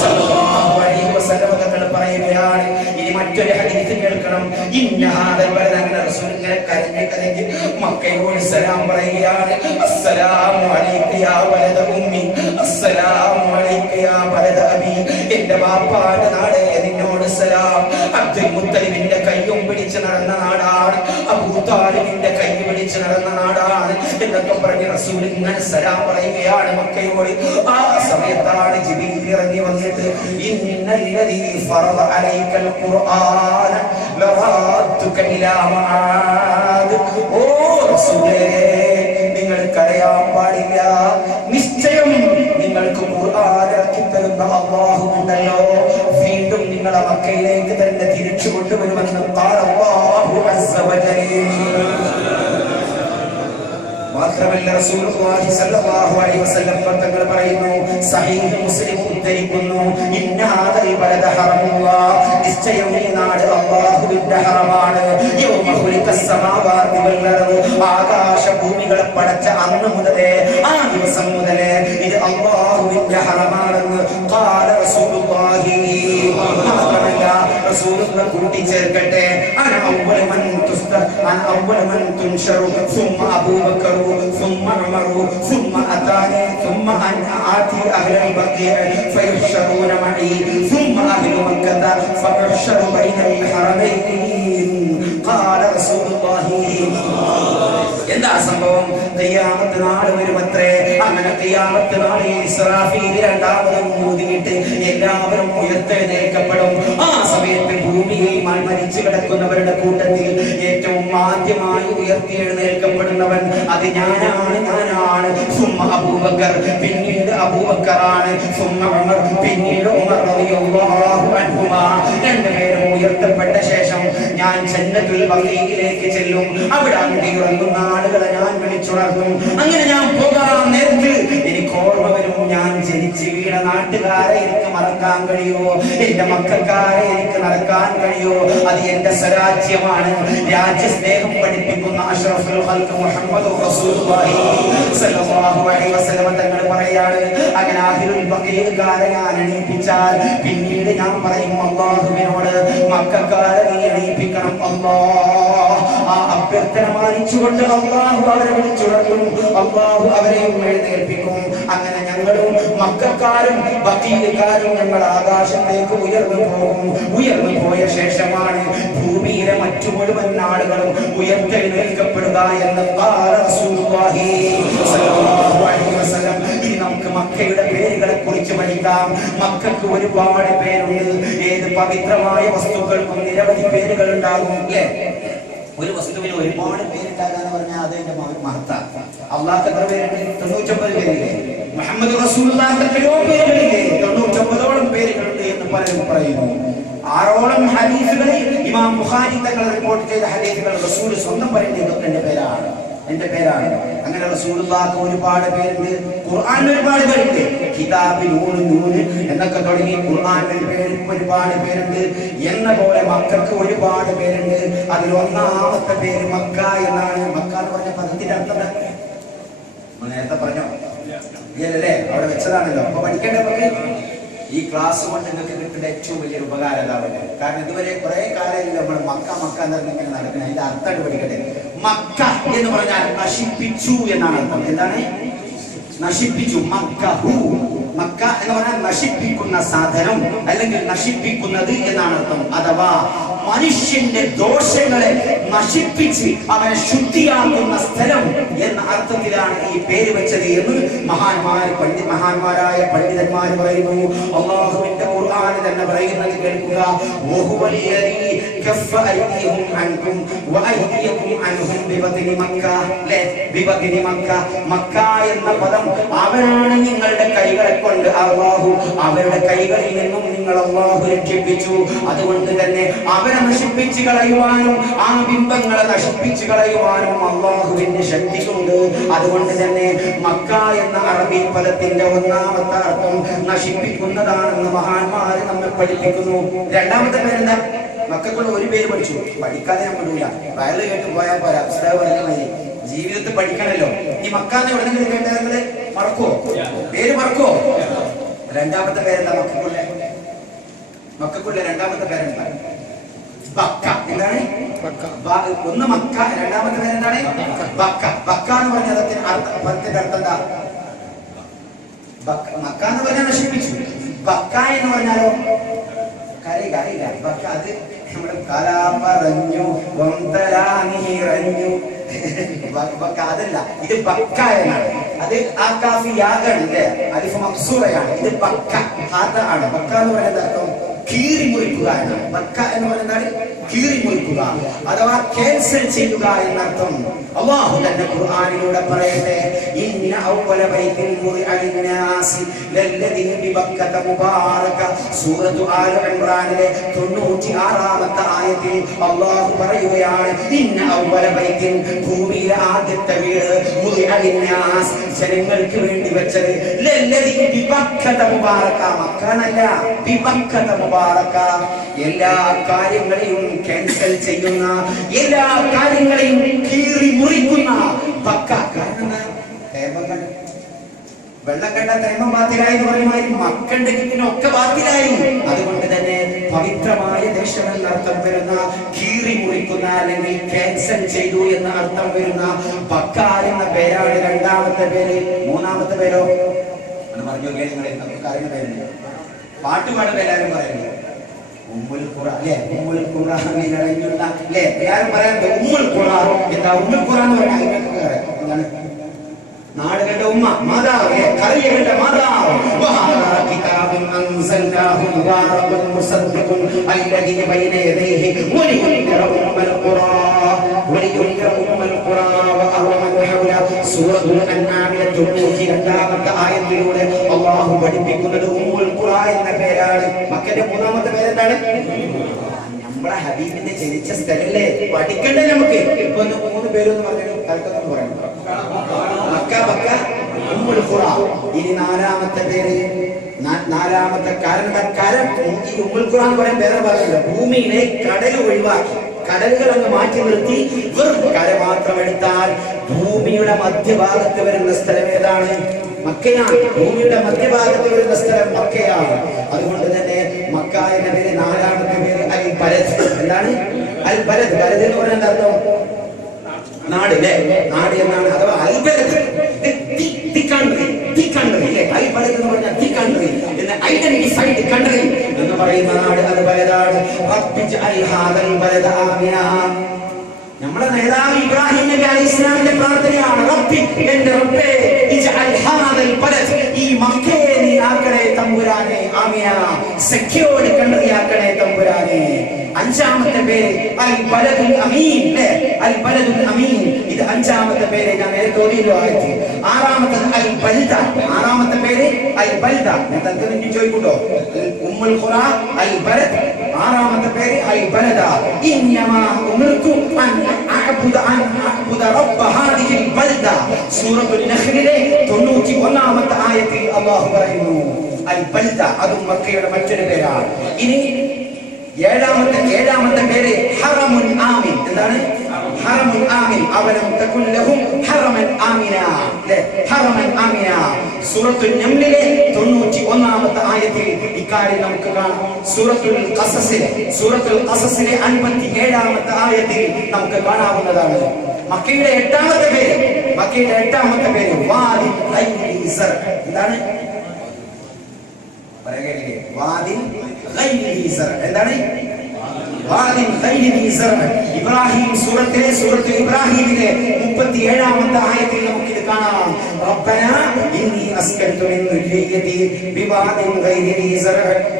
സ്വല്ലല്ലാഹു അലൈഹി വസല്ലം തങ്ങൾ പറയുകയാണ്. ഇനി മറ്റൊരു ഹദീസ് കേൾക്കണം. ഇന്നഹാദൽ ബലദ, അങ്ങനെ റസൂൽ ഇങ്ങനെ കരഞ്ഞ് മക്കയോട് സലാം പറയുകയാണ്. അസ്സലാമു അലൈക യാ വലദ ഉമ്മി, അസ്സലാമു അലൈക യാ വലദ അബി, എന്റെ ബാപ്പാന്റെ നാടേ നിന്നോട് സലാം. അബ്ദുൽ മുത്തലിബിന്റെ കയ്യും പിടിച്ച് നടന്ന നാടാണ്, അബൂ താലിബിന്റെ കൈ പിടിച്ച് നടന്ന നാടാണ് എന്നൊക്കെ പറഞ്ഞ് റസൂൽ ഇങ്ങനെ സലാം പറയുകയാണ് മക്കയോട്. ആ സമയത്താണ് ജിബ്രീൽ ഇറങ്ങി വന്നിട്ട് ഇന്നല്ലദീ ഫറദ അലൈക്കൽ ഖുർആന ലറാത്തുക ഇലാ മആദ്, ഓ റസൂലേ നിങ്ങൾ കരയാൻ പാടില്ല, നിശ്ചയം നിങ്ങൾക്ക് ഖുർആൻ ഇറക്കി തരുന്ന അല്ലാഹു ഉണ്ടല്ലോ, വീണ്ടും നിങ്ങളെ മക്കയിലേക്ക് തന്നെ തിരിച്ചു കൊണ്ടുവരുമെന്ന് ഖാല അല്ലാഹു അസ്സ വജൽ. മാത്രമല്ല റസൂലുള്ളാഹി സ്വല്ലല്ലാഹു അലൈഹി വസല്ലം തങ്ങൾ പറയുന്നു, സഹീഹ് മുസ്ലിം ഉദ്ധരിക്കുന്നു, ഇന്നഹാദൽ ബലദ ഹറമുല്ലാഹ്, നിശ്ചയം ഈ നാട് അല്ലാഹുവിന്റെ ഹറമാണ്. യൗമ ഖുലിഖസ് സമാവാതി വൽ അർദ്, ആകാശ ഭൂമികളെ പടച്ച അന്ന് മുതലേ, ആ ദിവസം മുതലേ ഇത് അല്ലാഹുവിന്റെ ഹറമാണെന്ന് ഖാല റസൂലുള്ളാഹി. മാത്രമല്ല റസൂലുള്ള കൂട്ടിച്ചേർക്കട്ടെ, അന അവ്വല മൻ തുൻശറു സുമ്മ അബൂബക്കർ ثم عمر ثم أتاني ثم أن آتي أهل البقيع فيحشرون معي ثم أهل مكة فأحشر بين الحرمين. قال رسول الله. എന്താ സംഭവം? ഖിയാമത്ത് നാൾ വരുമത്രേ. അങ്ങനെ ഖിയാമത്ത് നാളിൽ ഇസ്രാഫീൽ രണ്ടാമതും ഊതിയിട്ട് എല്ലാവരും ഉയർത്തെഴുന്നേൽക്കപ്പെടും. ആ സമയത്ത് ഭൂമിയിൽ മരിച്ചു കിടക്കുന്നവരുടെ കൂട്ടത്തിൽ ഏറ്റവും ആദ്യമായി ഉയർത്തിയെഴുന്നേൽക്കപ്പെടുന്നവൻ അത് ഞാനാണ്. സുമ്മ അബൂബക്കർ, പിന്നീട് അബൂബക്കറാണ്. സുമ്മ ഉമർ, പിന്നീട് ഉമർ റളിയല്ലാഹു അൻഹുമാ. രണ്ടുപേരും ഉയർത്തപ്പെട്ട ശേഷം ഞാൻ ജന്നത്തുൽ ബഖീയിലേക്ക് ചെല്ലും. അവിടെ അന്തിയുറങ്ങുന്ന ആളുകളെ ഞാൻ വിളിച്ചുണർത്തും. അങ്ങനെ ഞാൻ പോകാൻ നേരത്ത് എനിക്ക് ഓർമ്മ വരും, ഞാൻ ജനിച്ച് വീണ നാട്ടുകാരെ എനിക്ക് മറക്കാൻ കഴിയുമോ? എന്റെ മക്കൾക്കാരെ എനിക്ക് നടക്കാൻ കഴിയുമോ? അത് എന്റെ സ്വരാജ്യമാണ്. രാജ്യസ്നേഹം പഠിപ്പിക്കുന്ന അഷ്റഫുൽ ഖൽഖ് മുഹമ്മദ് റസൂലുള്ളാഹി സ്വല്ലല്ലാഹു അലൈഹി വസല്ലം തങ്ങൾ പറയാണ്, അങ്ങനെ അഹ്ലുൽ ബഖീകാരെ ഞാൻ എണീപ്പിച്ചാൽ പിന്നീട് ഞാൻ പറയും അല്ലാഹുവിനോട്, മക്കൾക്കാരെ നീ എണീപ്പിക്കണം അല്ലാഹ്. ആ അഭ്യർത്ഥന മാനിച്ചുകൊണ്ട് അല്ലാഹു അവരെ വിളിച്ചുണർത്തും, അല്ലാഹു അവരെയും എഴുന്നേൽപ്പിക്കും. അങ്ങനെ ഞങ്ങളും മക്കൾക്കാരും ബഖീകാരും ഞങ്ങൾ ആകാശത്തേക്ക് ഉയർന്നു പോകും. ഉയർന്നു പോയ ശേഷമാണ് ഭൂമിയിലെ മറ്റു മുഴുവൻ ആളുകളും ഉയർത്തെഴുന്നേൽക്കപ്പെടുക എന്ന് റസൂലുള്ളാഹി സ്വല്ലല്ലാഹു അലൈഹി വസല്ലം. ഇനി നമുക്ക് മക്കയുടെ പേരുകളെ കുറിച്ച് പഠിക്കാം. മക്കൾക്ക് ഒരുപാട് പേരുണ്ട്. ഏത് പവിത്രമായ വസ്തുക്കൾക്കും നിരവധി പേരുകൾ ഉണ്ടാകും, അല്ലേ? ഒരു വസ്തുവിന് ഒരുപാട് പേരുണ്ടാകാന്ന് പറഞ്ഞാൽ അതിന്റെ മഹത്വം. അള്ളാഹ് എത്ര പേരുണ്ട്? 99 പേരില്ലേ? മുഹമ്മദ് റസൂലുള്ളാഹിക്ക് എത്രയോ പേരുകളില്ലേ? 99ഓളം പേരുകളുണ്ട് എന്ന് പലരും പറയുന്നു. 6ഓളം ഹദീസുകളിൽ ഇമാം ബുഖാരി തങ്ങൾ റിപ്പോർട്ട് ചെയ്ത ഹദീസുകൾ റസൂൽ സ്വന്തം പറയുന്നത് എന്റെ പേരാണ്. അങ്ങനെ റസൂലുള്ളാഹിക്ക് ഒരുപാട് പേരുണ്ട്. ഖുർആനിൽ ഒരുപാട് പേരുണ്ട്. കിതാബിൽ നൂന് എന്നൊക്കെ തുടങ്ങി ഖുർആനിൽ ഒരുപാട് പേരുണ്ട്. എന്ന പോലെ മക്കൾക്ക് ഒരുപാട് പേരുണ്ട്. അതിൽ ഒന്നാമത്തെ പേര് മക്ക എന്നാണ്. മക്ക എന്ന് പറഞ്ഞ പദത്തിന്റെ അർത്ഥം നേരത്തെ പറഞ്ഞോ? ഇല്ലല്ലേ? അവിടെ വെച്ചതാണല്ലോ. അപ്പൊ പഠിക്കേണ്ട ഈ ക്ലാസ് കൊണ്ട് നിങ്ങൾക്ക് കിട്ടുന്ന ഏറ്റവും വലിയൊരു ഉപകാരം അതാണ്. കാരണം ഇതുവരെ കുറെ കാലം നമ്മൾ മക്ക എന്ന് പറഞ്ഞിങ്ങനെ നടക്കുന്നത്. അതിന്റെ അർത്ഥം പഠിക്കട്ടെ. മക്ക എന്ന് പറഞ്ഞാൽ നശിപ്പിച്ചു എന്നാണ് അർത്ഥം. എന്താണ്? നശിപ്പിച്ചു. മക്കഹു മക്ക എന്ന് പറഞ്ഞാൽ നശിപ്പിക്കുന്ന സാധനം അല്ലെങ്കിൽ നശിപ്പിക്കുന്നത് എന്നാണ് അർത്ഥം. അഥവാ മനുഷ്യന്റെ ദോഷങ്ങളെ നശിപ്പിച്ച് അവനെ ശുദ്ധിയാക്കുന്ന സ്ഥലം എന്ന അർത്ഥത്തിലാണ് ഈ പേര് വെച്ചത് എന്ന് മഹാന്മാരായ പണ്ഡിതന്മാർ പറയുന്നു. അല്ലാഹുവിന്റെ ഖുർആൻ തന്നെ പറയുന്നത് കേൾക്കുക, വഹുവല്ലദീ കഫ അയ്ദിഹും അൻകും വഅയ്ദിയകും അൻഹും ബിബത്നി മക്ക. ബിബത്നി മക്ക, മക്ക എന്ന പദം അവനാണ് നിങ്ങളുടെ കൈകളെ കൊണ്ട് അല്ലാഹു അവരുടെ കൈകളിൽ നിന്നും നിങ്ങൾ അല്ലാഹു രക്ഷിപ്പിച്ചു. അതുകൊണ്ട് തന്നെ അവരെ നശിപ്പിച്ചു കളയുവാനും ആ ബിംബങ്ങളെ നശിപ്പിച്ചു കളയുവാനും അല്ലാഹുവിന്റെ ശക്തിയുണ്ട്. അതുകൊണ്ട് തന്നെ മക്ക എന്ന അറബി പദത്തിന്റെ ഒന്നാമത്തെ അർത്ഥം നശിപ്പിക്കുന്നതാണെന്ന് മഹാന്മാര് നമ്മെ പഠിപ്പിക്കുന്നു. രണ്ടാമത്തെ പേരെന്താ? മക്കൾക്കുള്ള ഒരു പേര് പഠിച്ചു, പഠിക്കാതെ ഞാൻ വിടൂല. വയറ് കേട്ട് പോയാൽ പോരാ, പുസ്തകം പറയുന്നത് ജീവിതത്തിൽ പഠിക്കണല്ലോ. ഈ മക്കാന്ന് എവിടെയെങ്കിലും കേട്ടാൽ മറക്കോ? പേര് മറക്കോ? രണ്ടാമത്തെ പേരെന്താ മക്കൾക്കുള്ള രണ്ടാമത്തെ പേരെന്താ? ബക്ക. എന്താണ്? ഒന്ന് മക്ക, രണ്ടാമത്തെ പേരെന്താണ്? ബക്ക. ബക്ക എന്ന് പറഞ്ഞ പദത്തിന്റെ അർത്ഥം എന്താ? മക്ക എന്ന് പറഞ്ഞാൽ നശിപ്പിച്ചു. ബക്ക എന്ന് പറഞ്ഞാലോ കരയില്ല. ബക്ക അത് നമ്മുടെ കലാപറഞ്ഞു വന്തരാനിറഞ്ഞു. ബക്ക അതല്ല, ഇത് ബക്ക എന്നാണ്. അത് ആ കാഫി യാഗാണ്, അല്ലേ? അലിഫ് മക്സൂറയാണ്. ഇത് ബക്ക ആണ്. ബക്ക എന്ന് പറയുന്നത് അർത്ഥം കീറി മുറിക്കുക എന്നാണ്. ബക്ക എന്ന് പറയുന്നത് കീറി മുറിക്കുക അഥവാ ക്യാൻസൽ ചെയ്യുക എന്നർത്ഥം. അല്ലാഹു തന്നെ ഖുർആനിലൂടെ പറയട്ടെ, ഇന്ന അവ്വല ബൈത്തിൻ മുദിഅ ലിന്നാസി ലല്ലദീ ബിബക്കത മുബാറക. സൂറത്തു ആല ഇംറാനിലെ 96ാമത്തെ ആയത്തിൽ അല്ലാഹു പറയുകയാണ്, ഇന്ന അവ്വല ബൈത്തിൻ, ഭൂമിയിലെ ആദ്യത്തെ വീട്, മുദിഅ ലിന്നാസ്, ജനങ്ങൾക്ക് വേണ്ടി വെച്ചത്, ലല്ലദീ ബിബക്കത മുബാറക, മക്കനല്ല, ബിബക്കത മുബാറക. എല്ലാ കാര്യങ്ങളെയും ക്യാൻസൽ ചെയ്യുന്ന, എല്ലാ കാര്യങ്ങളെയും കീറി മുറിക്കുന്ന ബക്ക. കാരണം വെള്ളം കണ്ട തേമം ബാത്തിലായി എന്ന് പറയുമാതിരി മക്കന്റെ കിറ്റിനൊക്കെ ബാത്തിലായി. അതുകൊണ്ട് തന്നെ പവിത്രമായ ദേശം എന്ന അർത്ഥം വരുന്ന, കീറി മുറിക്കുന്ന അല്ലെങ്കിൽ ക്യാൻസൽ ചെയ്തു എന്ന അർത്ഥം വരുന്ന ബക്ക എന്ന പേരാണ് രണ്ടാമത്തെ പേര്. മൂന്നാമത്തെ പേരോ പറഞ്ഞു നിങ്ങളെ നമുക്ക് അറിയുന്ന പേരുണ്ട്, പാട്ടുപാടും എല്ലാവരും പറയുന്നത് ഉമ്മുൽ ഖുറ, അല്ലേ? ഉമ്മുൽ ഖുറാനിലടങ്ങിയുള്ള, അല്ലേ? എല്ലാവരും പറയാറുണ്ട് ഉമ്മുൽ ഖുറ. എന്താ ഉമ്മുൽ ഖുറ എന്ന് പറഞ്ഞാൽ? എന്താണ്? നാടുകളുടെ ഉമ്മ, മാതാവ്, കറിയകളുടെ മാതാവ്. കിതാബുൻ അൻസൽനാഹു മുബാറകുൻ മുസദ്ദിഖുൻ അല്ലദീ ബൈന യദൈഹി വലിയുൻദിറ ഉമ്മുൽ ഖുറ വലിയുൻദിറ ഉമ്മുൽ ഖുറ വഅഹ്റമൻ ഹൗല. സൂറത്തുൽ അൻആമിലെ 92ാമത്തെ ആയത്തിലൂടെ അല്ലാഹു പഠിപ്പിക്കുന്നത് ഉമ്മുൽ ഖുറ എന്ന പേരാണ്. മക്കന്റെ മൂന്നാമത്തെ പേരെന്താണ്? നമ്മളെ ഹബീബിന്റെ ജനിച്ച സ്ഥലല്ലേ, പഠിക്കണ്ടേ നമുക്ക്? ഇപ്പൊ 3 പേരൊന്ന് പറഞ്ഞു തൽക്കൊന്നും പറയണം. മക്ക, ബക്ക, ഉമ്മുൽ ഖുറ. ഇനി നാലാമത്തെ പേര്, നാലാമത്തെ കാരണം ഈ ഉമ്മുൽ ഖുറ എന്ന് പറയാൻ പേര് പറയില്ല. ഭൂമിയിലെ കടൽ ഒഴിവാക്കി, കടലുകൾ അങ്ങ് മാറ്റി നിർത്തി വെറും കര മാത്രം എടുത്താൽ ഭൂമിയുടെ മധ്യഭാഗത്ത് വരുന്ന സ്ഥലം ഏതാണ്? മക്കയാണ്. ഭൂമിയുടെ മധ്യഭാഗത്ത് വരുന്ന സ്ഥലം മക്കയാണ്. അതുകൊണ്ട് തന്നെ മക്ക എന്ന പേര് നാലാമത്തെ പേര് അൽ ബലദ്. എന്താണ് അൽ ബലദ്? ബലദ് എന്ന് പറഞ്ഞാൽ അർത്ഥം നാട്, അല്ലേ? നാട് എന്നാണ്. അഥവാ അൽ ബലദ്, ദി കൺട്രി, ദി കൺട്രി, അല്ലേ? അൽ ബലദ് എന്ന് പറഞ്ഞാൽ ദി കൺട്രി എന്ന് ഐഡന്റിഫൈഡ് കൺട്രി എന്ന് പറയുന്ന നാട് അത് ബലദാണ്. റബ്ബിജ്അൽ ഹാദൽ ബലദ ആമിന. നമ്മുടെ നേതാവ് ഇബ്രാഹിം നബി അലൈഹിസ്സലാമിന്റെ പ്രാർത്ഥനയാണ്, റബ്ബി, എന്റെ റബ്ബേ, ഇജ്അൽ ഹാദൽ ബലദ്, ഈ മക്കയെ നീ ആക്കണേ തമ്പുരാനെ, ആമിന, സെക്യൂർഡ് കൺട്രി ആക്കണേ തമ്പുരാനെ. അഞ്ചാമത്തെ പേര് അൽ ബലദുൽ അമീൻ, അല്ലേ? അൽ ബലദുൽ അമീൻ, ഇത് അഞ്ചാമത്തെ പേര്. ഞാൻ നേരത്തെ ഓതിയല്ലോ ആയത്തിൽ. ആറാമത്തെ അൽ ബൽദ, ആറാമത്തെ പേര് അൽ ബൽദ. ഞാൻ തൽക്കാലം ചോദിക്കുണ്ടോ? ഉമ്മുൽ ഖുറ, അൽ ബലദ്. ആറാമത്തെ പേര് അൽ ബലദ. ഇന്നമാ ഉമിർതു അൻ അഅബുദ റബ്ബ ഹാദിഹിൽ ബൽദ. സൂറത്തുൽ നഹ്ലിലെ 91ാമത്തെ ആയത്തിൽ അല്ലാഹു പറയുന്നു അൽ ബൽദ, അതും മക്കയുടെ മറ്റൊരു പേരാണ്. ഇനി ഏഴാമത്തെ പേര് ഹറമുൻ ആമിൻ. എന്താണ്? ഹറമുൻ ആമിൻ. അവലം തകുൻ ലഹും ഹറമൻ ആമിന, അല്ലേ? ഹറമൻ ആമിന. സൂറത്തുൽ നംലിലെ 91ാമത്തെ ആയത്തിൽ ഇക്കാര്യം നമുക്ക് കാണാം. സൂറത്തുൽ ഖസസിലെ 57ാമത്തെ ആയത്തിൽ നമുക്ക് കാണാവുന്നതാണ്. മക്കയുടെ എട്ടാമത്തെ പേര് വാദി ഐസർ. എന്താണ്? എന്താണ് ഇബ്രാഹിം സൂറത്ത് ഇബ്രാഹിമിലെ 37-ാമത്തെ ആയത്തിൽ നമുക്കിത് കാണാം. റബ്ബനാ ഇന്നി അസ്കൻതു മിൻ ദുർരിയ്യതി ബിവാദിൻ ഗൈരി ദീ സറ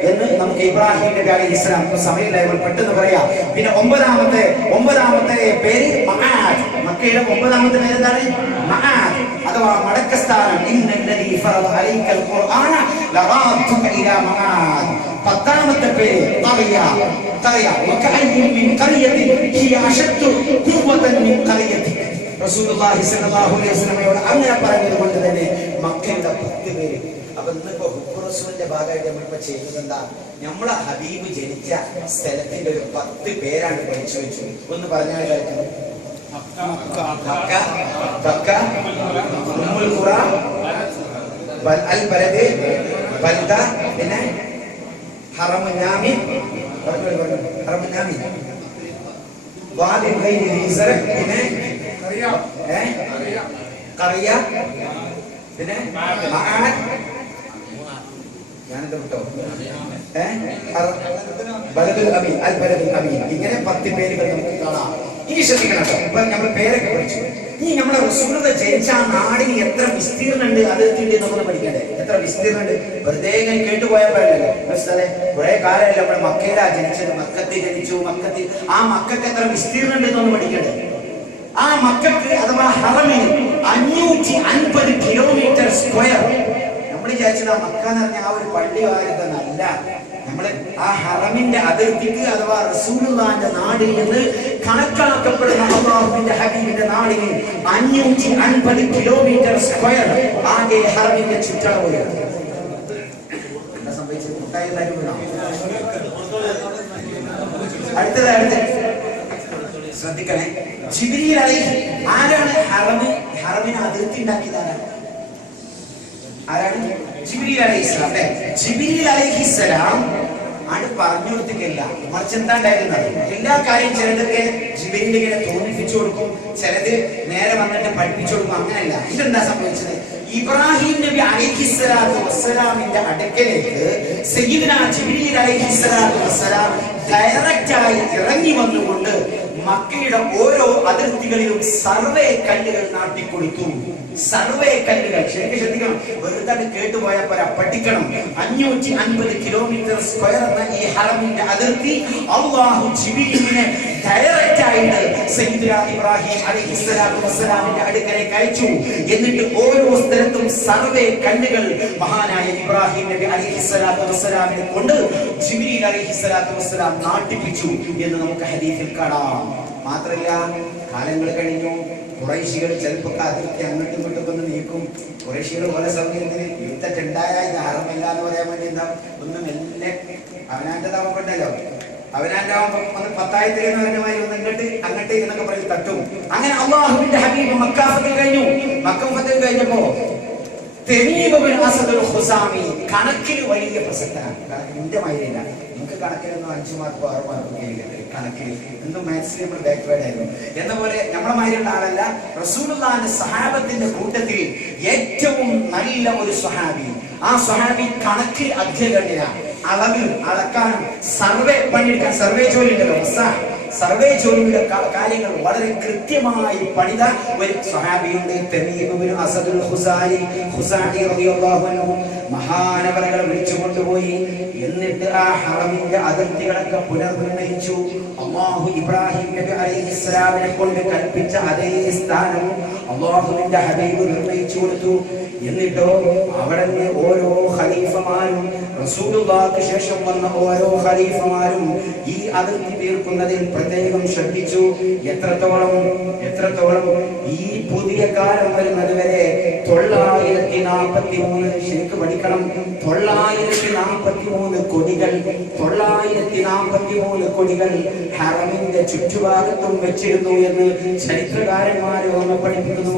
എന്ന് നമുക്ക് ഇബ്രാഹിം നബി അലൈഹിസ്സലാം സമയമില്ലായപ്പോൾ പെട്ടെന്ന് പറയാം. പിന്നെ ഒമ്പതാമത്തെ പേര് മആദ്. മക്കയിലെ 9-ാമത്തെ പേര് എന്താണ്? മആദ് അഥവാ മടക്കസ്ഥാനം. ഇന്നല്ലദീ ഫറദ അലൈക്കൽ ഖുർആന ലറാത്തുക ഇലാ മആദ്. 10-ാമത്തെ പേര് ഖറിയ. വകഅയ്യിൻ മിൻ ഖറിയത്തിൻ ഹിയ അശദ്ദു ഖുവ്വതൻ മിൻ ഖറിയതിക. റസൂലുള്ളാഹി സ്വല്ലല്ലാഹു അലൈഹി വസല്ലമയോട് അങ്ങനെ പറഞ്ഞതുകൊണ്ട് തന്നെ മക്കയുടെ 10 പേര്. അപ്പൊ ഇന്നിപ്പോ ഹുബ്ബുർ റസൂലിന്റെ ഭാഗമായിട്ട് നമ്മളിപ്പോ ചെയ്യുന്നത് എന്താ? നമ്മളെ ഹബീബ് ജനിച്ച സ്ഥലത്തിന്റെ ഒരു 10 പേരാണ് പഠിച്ചു വെച്ചു. ഒന്ന് പറഞ്ഞാൽ മക്ക, ഉമ്മുൽ ഖുറ, അൽ ബലദ്, ബൽദ, പിന്നെ ഹറമുൻ ആമിൻ, വാദിൻ ഗൈരി ദീ സറ, പിന്നെ ഖറിയ, പിന്നെ മആദ്, ഞാനെന്താ വിട്ടോ? ബലദുൽ അമീൻ, അൽ ബലദുൽ അമീൻ. ഇങ്ങനെ 10 പേരുകൾ നമുക്ക് കാണാം. ഇനി ശ്രദ്ധിക്കണം കേട്ടോ. ഇപ്പൊ നമ്മൾ പേരൊക്കെ പഠിച്ചു. ഇനി നമ്മളെ റസൂലുള്ളാഹി ജനിച്ച ആ നാടിന് എത്ര വിസ്തീർണ്ണുണ്ട് അതിർത്തിയുണ്ട് നമ്മൾ പഠിക്കണ്ടേ? എത്ര വിസ്തീർണ്ണുണ്ട്? വെറുതെ ഇങ്ങനെ കേട്ടുപോയപ്പോഴല്ലേ മനസ്സിലെ കുറെ കാലമല്ല നമ്മൾ മക്കയിലാ ജനിച്ചത്. മക്കത്തിൽ ജനിച്ചു. ആ മക്കൾക്ക് എത്ര വിസ്തീർണ്ണുണ്ട് എന്നൊന്ന് പഠിക്കണ്ടേ? ആ മക്കൾക്ക് അഥവാ ഹറമിന് 550 കിലോമീറ്റർ സ്ക്വയർ. നമ്മൾ വിചാരിച്ചത് ആ മക്ക എന്ന് പറഞ്ഞ ആ ഒരു പള്ളി ആയിരുന്നല്ല. നമ്മള് ആ ഹറമിന്റെ അതിർത്തിക്ക് അഥവാ റസൂലുള്ളാഹിന്റെ നാടിൽ നിന്ന് കണക്കാക്കപ്പെടുന്ന അല്ലാഹുവിന്റെ ഹബീബിന്റെ നാടിന് 550 കിലോമീറ്റർ സ്ക്വയർ ആകെ ഹറമിന്റെ ചുറ്റളവ്. എന്താ സംഭവിച്ചത്? അടുത്തത് ശ്രദ്ധിക്കണേ. ജിബ്രീൽ അലൈഹി ആരാണ് ഹറമിന് അതിർത്തി ഉണ്ടാക്കിയതാണ്? ആരാണ്? ജിബ്രീൽ അലൈഹിസ്സലാം. ജിബ്രീൽ അലൈഹിസ്സലാം ആണ് പറഞ്ഞു കൊടുത്തിട്ടില്ല. മറിച്ച് എന്താ ഉണ്ടായിരുന്നത്? എല്ലാ കാര്യം ചിലതൊക്കെ ജിബ്രീൽ ഇങ്ങനെ തോന്നിപ്പിച്ചു കൊടുക്കും, ചിലത് നേരെ വന്നിട്ട് പഠിപ്പിച്ചു കൊടുക്കും. അങ്ങനെയല്ല. ഇതെന്താ സംഭവിച്ചത്? ഇബ്രാഹിം നബി അലൈഹിസ്സലാത്തു വസ്സലാമിന്റെ അടുക്കലേക്ക് സയ്യിദുനാ ജിബ്രീൽ അലൈഹിസ്സലാത്തു വസ്സലാം ഡയറക്റ്റ് ആയി ഇറങ്ങി വന്നുകൊണ്ട് മക്കയുടെ ഓരോ അതിർത്തികളിലും സർവേ കല്ലുകൾ നാട്ടിക്കൊടുത്തു. സർവേ കല്ലുകൾ ശരിക്കും ശ്രദ്ധിക്കണം. വെറുതെ കേട്ടുപോയപ്പോൾ പഠിക്കണം. 550 കിലോമീറ്റർ സ്ക്വയർ എന്ന ഈ ഹറമിന്റെ അതിർത്തി അല്ലാഹു ജിബ്രീലിനെ ഡയറക്റ്റ് ആയിട്ട് സയ്യിദുനാ ഇബ്രാഹിം അലൈഹിസ്സലാത്തു വസ്സലാമിന്റെ അടുക്കലേക്ക് അയച്ചു. എന്നിട്ട് ഓരോ സ്ഥലത്തും സർവേ കല്ലുകൾ മഹാനായ ഇബ്രാഹിം നബി അലൈഹിസ്സലാത്തു വസ്സലാമിനെ കൊണ്ട് ജിബ്രീൽ അലൈഹിസ്സലാത്തു വസ്സലാം നാട്ടിപ്പിച്ചു എന്ന് നമുക്ക് ഹദീസിൽ കാണാം. മാത്രമല്ല, കാലങ്ങൾ കഴിഞ്ഞു. ഖുറൈശികൾ ചിലപ്പോൾ അതിർത്തി അങ്ങോട്ടും ഇങ്ങോട്ടും ഒന്ന് നീക്കും. ഖുറൈശികൾ പോലെ സൗകര്യത്തിന് യുദ്ധത്തിണ്ടായ ഇത് ഹറമില്ല എന്ന് പറയാൻ വേണ്ടി എന്താ ഒന്നും എല്ലാം അവനാന്റെ താമപ്പെട്ടല്ലോ. അവനാന്റെ ഒന്ന് 10,000 എന്ന് പറഞ്ഞ മാതിരി ഒന്ന് അങ്ങോട്ട് എന്നൊക്കെ പറഞ്ഞ് തട്ടും. അങ്ങനെ അല്ലാഹുവിന്റെ ഹബീബ് മക്ക ഫതഹ് കഴിഞ്ഞു. മക്ക ഫതഹ് കഴിഞ്ഞപ്പോ കണക്കിന് വലിയ പ്രസക്തനാണ്. കണക്കിന്റെ മാതിരിയല്ല. നമുക്ക് കണക്കിലൊന്നും 5 മാർക്കോ 6 മാർക്കോ കണക്കിൽ എന്തും മാത്സിൽ നമ്മൾ ബാക്ക്വേർഡ് ആയിരുന്നു എന്ന പോലെ നമ്മളെ മാതിരിയുള്ള ആളല്ല. റസൂലുള്ളാഹിന്റെ സഹാബത്തിന്റെ കൂട്ടത്തിൽ ഏറ്റവും നല്ല ഒരു സ്വഹാബി. ആ സ്വഹാബി കണക്കിൽ അഗ്രഗണ്യനാണ്. അളവിൽ അളക്കാനും സർവേ പണിയെടുക്കാൻ സർവേ ജോലി ഉണ്ടല്ലോ, സർവേ ജോലിയുടെ കാര്യങ്ങൾ വളരെ കൃത്യമായി പണിത ഒരു സ്വഹാബിയുണ്ട്. തമീം ഇബ്നു അസദുൽ ഖുസായി റളിയല്ലാഹു അൻഹു മഹാനവരകളെ വിളിച്ചു കൊണ്ടുപോയി. എന്നിട്ട് ആ ഹറമിന്റെ അതിർത്തികളൊക്കെ പുനർനിർണയിച്ചു. അല്ലാഹു ഇബ്രാഹിം നബി അലൈഹിസ്സലാമിനെ കൊണ്ട് കൽപ്പിച്ച അതേ സ്ഥാനം അല്ലാഹുവിന്റെ ഹബീബ് നിർണയിച്ചു കൊടുത്തു. എന്നിട്ടോ അവിടെ ഓരോ ഖലീഫമാരും റസൂലുള്ളാഹിക്ക് ശേഷം വന്ന ഓരോ ഖലീഫമാരും ഈ അതിർത്തി തീർക്കുന്നതിൽ പ്രത്യേകം ശ്രദ്ധിച്ചു. എത്രത്തോളം ഈ പുതിയ കാലം വരുന്നത് വരെ 943 ശരിക്ക് പഠിക്കണം. 943 കൊടികൾ ഹറമിന്റെ ചുറ്റുഭാഗത്തും വെച്ചിരുന്നു എന്ന് ചരിത്രകാരന്മാർ ഓർമ്മ പഠിപ്പിക്കുന്നു.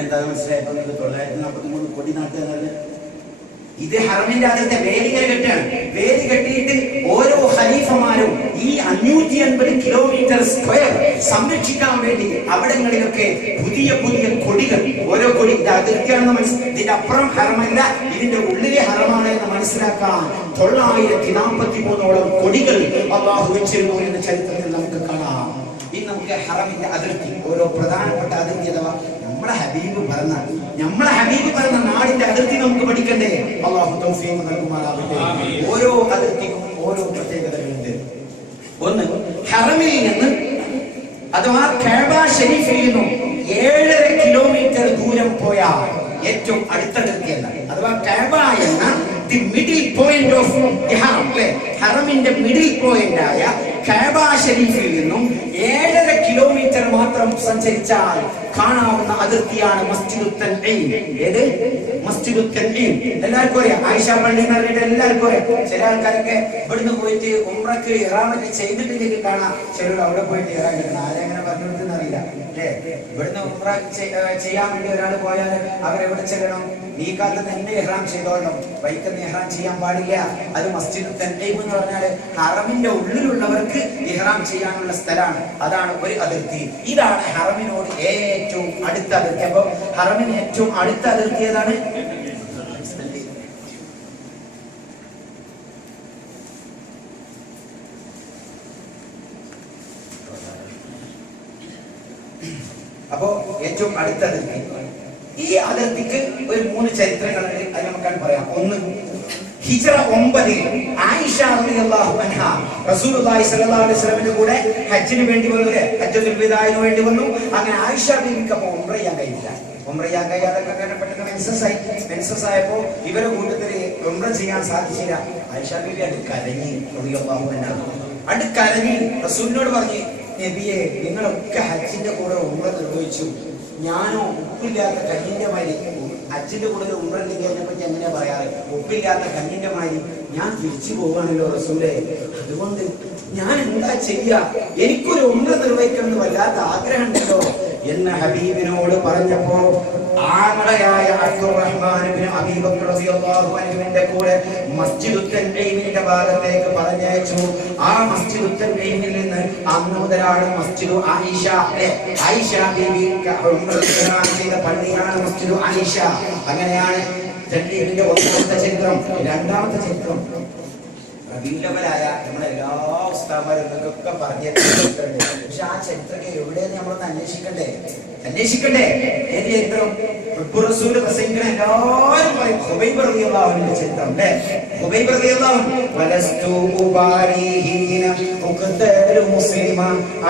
എന്താ മനസ്സിലായപ്പോൾ 943 കൊടി നാട്ടുകാരല്ല. ഇത് ഹറമിന്റെ അതിർത്തി വേലികൾ കെട്ടാണ്. വേലി കെട്ടിയിട്ട് ഓരോ ഖലീഫമാരും ആരും ഈ 550 കിലോമീറ്റർ സ്ക്വയർ സംരക്ഷിക്കാൻ വേണ്ടി അവിടങ്ങളിലൊക്കെ പുതിയ പുതിയ കൊടികൾ, ഓരോ കൊടി അതിർത്തിയാണെന്ന് ഇതിന്റെ അപ്പുറം ഹറമല്ല, ഇതിന്റെ ഉള്ളിലെ ഹറമാണ് എന്ന് മനസ്സിലാക്കാൻ 943 കൊടികൾ അല്ലാഹു വെച്ചിരുന്നു എന്ന് ചരിത്രത്തിൽ നമുക്ക് കാണാം. ഇനി നമുക്ക് ഹറമിന്റെ അതിർത്തി, ഓരോ പ്രധാനപ്പെട്ട അതിർത്തി അഥവാ നമ്മളെ ഹബീബ് പറഞ്ഞ നാടിന്റെ അതിർത്തി നമുക്ക് പഠിക്കണ്ടേ? അല്ലാഹു തൗഫീഖ് നൽകുമാറാവട്ടെ. ഓരോ അതിർത്തിക്കും ഓരോ പ്രത്യേകതകളുണ്ട്. ഒന്ന്, ഹറമിൽ നിന്ന് അഥവാ കഅബ ഷരീഫിൽ നിന്നും 7.5 കിലോമീറ്റർ ദൂരം പോയാൽ ഏറ്റവും അടുത്ത അതിർത്തിയല്ല, അഥവാ കഅബ എന്ന the middle point of the Haram, ഹറമിന്റെ മിഡിൽ പോയിന്റ് ആയ കഅബ ഷരീഫിൽ നിന്നും 7.5 കിലോമീറ്റർ മാത്രം സഞ്ചരിച്ചാൽ കാണാവുന്ന അതിർത്തിയാണ് മസ്ജിദുൽ തൻഈം. ഏത്? മസ്ജിദുൽ തൻഈം. എല്ലാവർക്കും അറിയാം, ആയിഷ പള്ളി എന്ന് പറഞ്ഞിട്ട് എല്ലാവർക്കും അറിയാം. ചില ആൾക്കാരൊക്കെ ഇവിടുന്ന് പോയിട്ട് ഉംറക്ക് ഇഹ്റാമൊക്കെ ചെയ്തിട്ടില്ലെങ്കിൽ കാണാം, ചിലർ അവിടെ പോയിട്ട് ഇഹ്റാം കിട്ടണം. ആരെങ്ങനെ പറഞ്ഞു കൊടുത്തെന്ന് അറിയില്ല അല്ലേ? ഇവിടുന്ന് ഉംറ ചെയ്യാൻ വേണ്ടി ഒരാൾ പോയാൽ അവരെവിടെ ചെല്ലണം? ഈ കാലത്ത് തന്നെ ഇഹ്റാം ചെയ്തോളണം, ബൈക്കിൽ ഇഹ്റാം ചെയ്യാൻ പാടില്ല. അത് മസ്ജിദുൽ തൻഈം എന്ന് പറഞ്ഞാൽ ഹറമിന്റെ ഉള്ളിലുള്ളവർക്ക് ഇഹ്റാം ചെയ്യാനുള്ള സ്ഥലമാണ്. അതാണ് ഒരു അതിർത്തി. ഇതാണ് ഹറമിനോട് ഏറ്റവും അടുത്ത അതിർത്തി. അപ്പൊ ഹറമിന് ഏറ്റവും അടുത്ത അതിർത്തി ഏതാണ്? അപ്പോ ഏറ്റവും അടുത്ത അതിർത്തി. ഈ അതിർത്തിക്ക് ഒരു 3 ചരിത്രങ്ങളുണ്ട്, അത് നമുക്കാണ് പറയാം. ഒന്ന്, ഹിജ്റ 9 ആയിഷ റളിയല്ലാഹു അൻഹ റസൂലുള്ളാഹി സ്വല്ലല്ലാഹു അലൈഹി വസല്ലമിന്റെ കൂടെ ഹജ്ജിന് വേണ്ടി വന്നു, ഹജ്ജത്തുൽ വിദാഇന് വേണ്ടി വന്നു. അങ്ങനെ ആയിഷ ബീവിക്ക് അപ്പോൾ ഉംറ ചെയ്യാൻ കഴിയില്ല. ഉംറ ചെയ്യാൻ കഴിയാതൊക്കെ പെട്ടെന്ന് മെൻസസ് ആയപ്പോ ഇവരെ കൂട്ടത്തിൽ ഉംറ ചെയ്യാൻ സാധിച്ചില്ല. ആയിഷ ബീവി അത് കരഞ്ഞി റളിയല്ലാഹു അൻഹ, അത് കരഞ്ഞി റസൂലിനോട് പറഞ്ഞു, നബിയെ നിങ്ങളൊക്കെ ഹജ്ജിന്റെ കൂടെ ഉംറ നിർവഹിച്ചു, ഞാനോ ഉപ്പില്ലാത്ത കഞ്ഞിന്റെ മാതിരി, ഹജ്ജിന്റെ കൂടെ ഉംറ ഉണ്ടെങ്കിൽ അതിനെ പറ്റി എങ്ങനെയാ പറയാറ്, ഉപ്പില്ലാത്ത കഞ്ഞിന്റെ മാതിരി ഞാൻ തിരിച്ചു പോവാണല്ലോ റസൂലേ, അതുകൊണ്ട് ഞാൻ എന്താ ചെയ്യാ, എനിക്കൊരു ഉംറ നിർവഹിക്കണം വല്ലാത്ത ആഗ്രഹം ഉണ്ടല്ലോ എന്ന് ഹബീബിനോട് പറഞ്ഞപ്പോ ആമളയായ അബ്ദുറഹ്മാൻ ഇബ്നു അബീ ബക്കർ റളിയല്ലാഹു അൻഹുവിന്റെ കൂടെ മസ്ജിദുൽ തൻഈമിന്റെ ഭാഗത്തേക്ക് പറഞ്ഞയച്ചു. ആ മസ്ജിദുൽ തൻഈമിൽ നിന്ന് അന്ന് മുതലാണ് മസ്ജിദു ആയിഷ, ആയിഷ ബീവി ചെയ്ത പള്ളിയാണ് മസ്ജിദു ആയിഷ. അങ്ങനെയാണ് തൻഈമിന്റെ ഒന്നാമത്തെ ചരിത്രം. രണ്ടാമത്തെ ചരിത്രം റബീഉൽ-അവ്വലായ നമ്മളെ എല്ലാ ഉസ്താദന്മാർക്കൊക്കെ പറഞ്ഞ ചരിത്രമുണ്ട്. പക്ഷെ ആ ചരിത്രമൊക്കെ എവിടെയെന്ന് നമ്മളൊന്ന് അന്വേഷിക്കണ്ടേ? ഏത് ചരിത്രം? റസൂൽ പ്രസംഗിക്കണ എല്ലാവരും പറയും ഖുബൈബ് റളിയല്ലാഹു അൻഹുവിന്റെ ചരിത്രം അല്ലേ? ഖുബൈബ് റളിയല്ലാഹു അൻഹു വലസ്തു ഉബാരിഹീന ഉഖ്തലു മുസ്ലിമ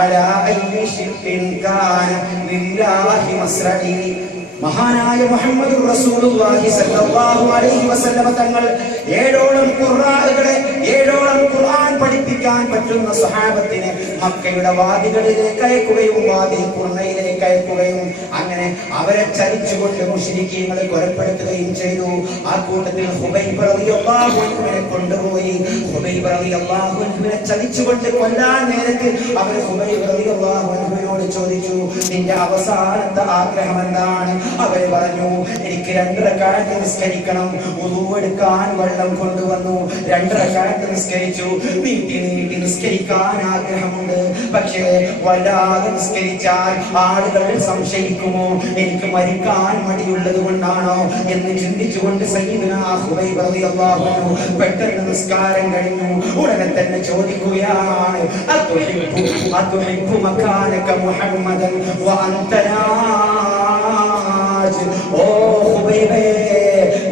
അലാ അയ്യി ശിർകിൻ കാന ലില്ലാഹി മസ്റഇ. മഹാനായ മുഹമ്മദുർ റസൂലുള്ളാഹി സ്വല്ലല്ലാഹു അലൈഹി വസല്ലം തങ്ങൾ 7ഓളം ഖുർആനുകളെ 7ഓളം ഖുർആൻ പഠിപ്പിക്കാൻ പറ്റുന്ന സ്വഹാബത്തിനെ മക്കയുടെ വാദികളിലേക്ക് അയക്കുകയും വാദി ഖുർആനിലേക്ക് അയക്കുകയും അങ്ങനെ അവരെ ചരിച്ചുകൊണ്ട് മുശ്രിക്കീങ്ങളെ കൊലപ്പെടുത്തുകയും ചെയ്തു. ആ കൂട്ടത്തിൽ ഖുബൈബ് റളിയല്ലാഹു അൻഹുവിനെ കൊണ്ടുപോയി. ഖുബൈബ് റളിയല്ലാഹു അൻഹുവിനെ ചതിച്ചുകൊണ്ട് കൊല്ലാൻ നേരത്ത് അവർ ഖുബൈബ് റളിയല്ലാഹു അൻഹുവിനോട് ചോദിച്ചു, നിന്റെ അവസാനത്തെ ആഗ്രഹം എന്താണ്? അവർ പറഞ്ഞു, എനിക്ക് 2 റക്അത്ത് നിസ്കരിക്കണം, വുളൂ എടുക്കാൻ വെള്ളം കൊണ്ടുവന്നു, 2 റക്അത്ത് നിസ്കരിച്ചു. നീട്ടി നിസ്കരിക്കാൻ ആഗ്രഹമുണ്ട്, പക്ഷേ വല്ലാതെ നിസ്കരിച്ചാൽ ആളുകൾ സംശയിക്കുമോ, എനിക്ക് മരിക്കാൻ മടിയുള്ളത് കൊണ്ടാണോ എന്ന് ചിന്തിച്ചുകൊണ്ട് സയ്യിദുനാ ഖുബൈബ് റളിയല്ലാഹു അൻഹു പെട്ടെന്ന് നിസ്കാരം കഴിഞ്ഞു. ഉടനെ തന്നെ ചോദിക്കുകയാണ്, അതുഹിബ്ബു മകാനക മുഹമ്മദൻ വ അൻത ഓ ഖുബൈബേ,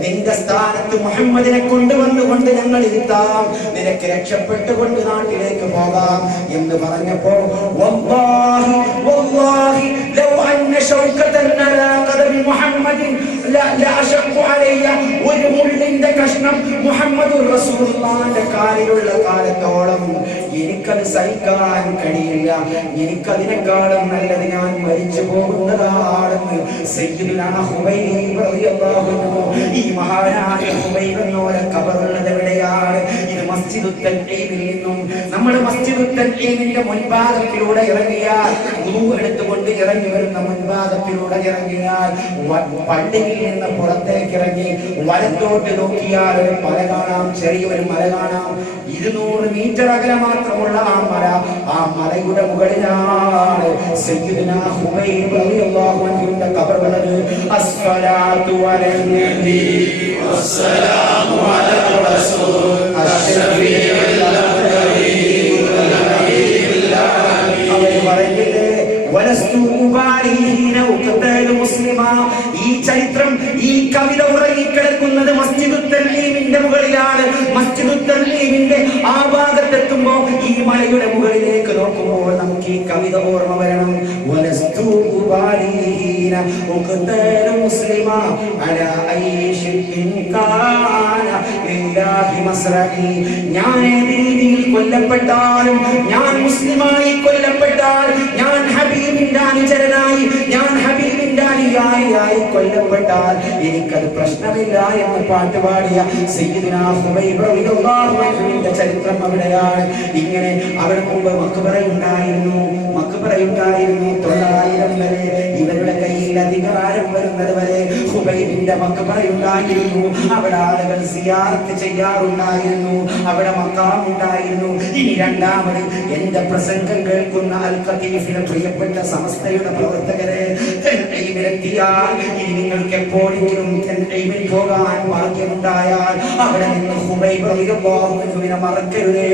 നിന്റെ സ്ഥാനത്ത് മുഹമ്മദിനെ കൊണ്ടുവന്നുകൊണ്ട് ഞങ്ങൾ ഇരുത്താം, നിനക്ക് രക്ഷപ്പെട്ടുകൊണ്ട് നാട്ടിലേക്ക് പോകാം എന്ന് പറഞ്ഞപ്പോ വല്ലാഹി വല്ലാഹി ലൗ അന്ന ശൗകതൻ അലാ ഖദമി മുഹമ്മദിൻ ലാ അശഖു അലയ്യ, ഒരു മുള്ളിന്റെ കഷ്ണം മുഹമ്മദുർ റസൂലുള്ളാഹിന്റെ കാലിലുള്ള കാലത്തോളം എനിക്കത് സഹിക്കാൻ കഴിയില്ല, എനിക്കതിനേക്കാളും നല്ലത് ഞാൻ മരിച്ചു പോകുന്നതാണെന്ന് സയ്യിദുനാ ഖുബൈബ് റളിയല്ലാഹു അൻഹു. ഈ മഹാനായ ഖുബൈബ് എന്നോരെ ഖബറുള്ളത് എവിടെയാണ്? ഇത് മസ്ജിദുൽ തൻഈമിൽ നിന്നും നമ്മൾ മസ്ജിദുൽ തൻഈമിന്റെ മുൻഭാഗത്തിലൂടെ ഇറങ്ങിയാൽ, വുളൂ എടുത്തുകൊണ്ട് ഇറങ്ങി വരുന്ന മുൻഭാഗത്തിലൂടെ ഇറങ്ങിയാൽ, പള്ളിയിൽ നിന്ന് പുറത്തേക്ക് ഇറങ്ങി വലത്തോട്ട് നോക്കിയാൽ ഒരു മല കാണാം, ചെറിയൊരു മല കാണാം. 200 കിലോമീറ്റർ അകലെ മാത്രമുള്ള ആ മലയുടെ മുകളിലാണ് സയ്യിദുനാ ഹുബൈബ് റളിയല്ലാഹു അൻഹുവിന്റെ ഖബർ ഉള്ളത്. അസ്സലാത്തു അലൈഹി വസ്സലാമു അലാ റസൂൽ അഷ്റഫീൽ ഈ ചരിത്രം, ഈ കവിത ഉറങ്ങിക്കിടക്കുന്നത് മസ്ജിദുൽ തൻഈമിന്റെ മുകളിലാണ്. മസ്ജിദുൽ തൻഈമിന്റെ ആ ഭാഗത്തെത്തുമ്പോ ഈ മലയുടെ മുകളിലേക്ക് നോക്കുമ്പോൾ നമുക്ക് ഈ കവിത ഓർമ്മ വരണം. ഞാൻ ഏത് രീതിയിൽ കൊല്ലപ്പെട്ടാലും, ഞാൻ മുസ്ലിമായി കൊല്ലപ്പെട്ടാൽ, ഞാൻ ഹബീബിന്റെ അനുചരനായി, ഞാൻ ഹബീബിന്റെ അനുയായിയായി കൊല്ലപ്പെട്ടാൽ എനിക്കത് പ്രശ്നമില്ല എന്ന് പാട്ടുപാടിയ സയ്യിദുനാ ഹുബൈബ് റളിയല്ലാഹു അൻഹുവിന്റെ ചരിത്രം അവിടെയാണ്. ഇങ്ങനെ അവിടെ മുമ്പ് മഖ്ബറയുണ്ടായിരുന്നു. 900 വരെ ഇവരുടെ കയ്യിൽ അധികാരം വരുന്നത് വരെ ഹുബൈബിന്റെ മഖ്ബറയുണ്ടായിരുന്നു. അവിടെ ആളുകൾ സിയാറത്ത് ചെയ്യാറുണ്ടായിരുന്നു. അവിടെ മഖാം ഉണ്ടായിരുന്നു. ഇനി രണ്ടാമത് എന്റെ പ്രസംഗം കേൾക്കുന്ന അൽ ഖതീഫിലെ പ്രിയപ്പെട്ട സമസ്തയുടെ പ്രവർത്തകരെ, തൻഈമിലെത്തിയാൽ ഇനി നിങ്ങൾക്ക് എപ്പോഴെങ്കിലും തൻഈമിൽ പോകാൻ ഭാഗ്യമുണ്ടായാൽ അവിടെ നിന്ന് ഹുബൈബ് റളിയല്ലാഹു അൻഹുവിനെ മറക്കരുതേ.